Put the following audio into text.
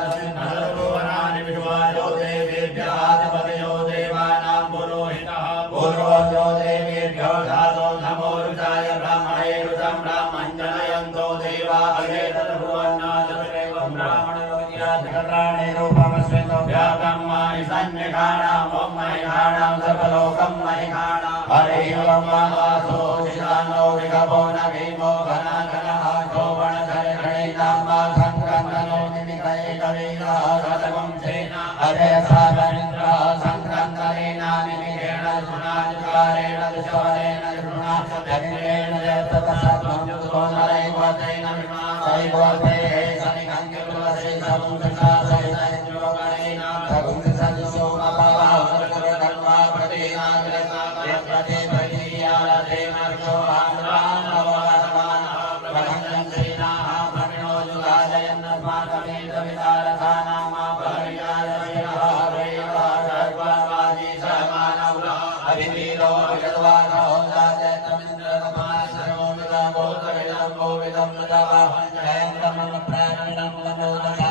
तस्मिन्नरभुवनानि विश्वायो देवेभ्यः आदिपतयो देवानां पुरोहितः पूर्वजो देवेभ्यो धातो नमो रुचाय ब्राह्मणे रुचं ब्राह्मञ्जनयन्तो देवा अग्रे तद्भुवनादिदेवं ब्राह्मणयोगिराजकर्णाणि रूपमस्मिन् व्यापं महिषन्निषाणाम् ॐ महिषाणां सर्वलोकं महिषाणां हरे ओं वासो शिशानो विगपो न भीमो घनाघनः शोभणधरणैनाम्बा सङ्क्रन्दनो निमितैकवीरः रथगं सेना हरे सागरिन्द्रः सङ्क्रन्दनेन निमिषेण सुनाजुकारेण दुष्वरेण दृढुना धनिरेण जयतपसत्वं सोनरैवतेन विमानैवतेः सनिघङ्गितुलसे समुद्रसा सहितैन्द्रोगणेन भगुं सद्योमपावृतर्वा प्रतिनाग्रसा यत्प्रति प्रतियालते मर्गो आन्द्रान्नववर्तमानः प्रभञ्जं श्रीनाः प्रविणो युगाजयन्नस्माकमेतवितारथानामा परियायः हरेवः सर्ववादी सहमानवः अभिवीरो विगतवानो जातमिन्द्रकमासरो विदं भूतविदं भूविदं मृतवाहं जयन्तं मम प्राणिनं मनोदय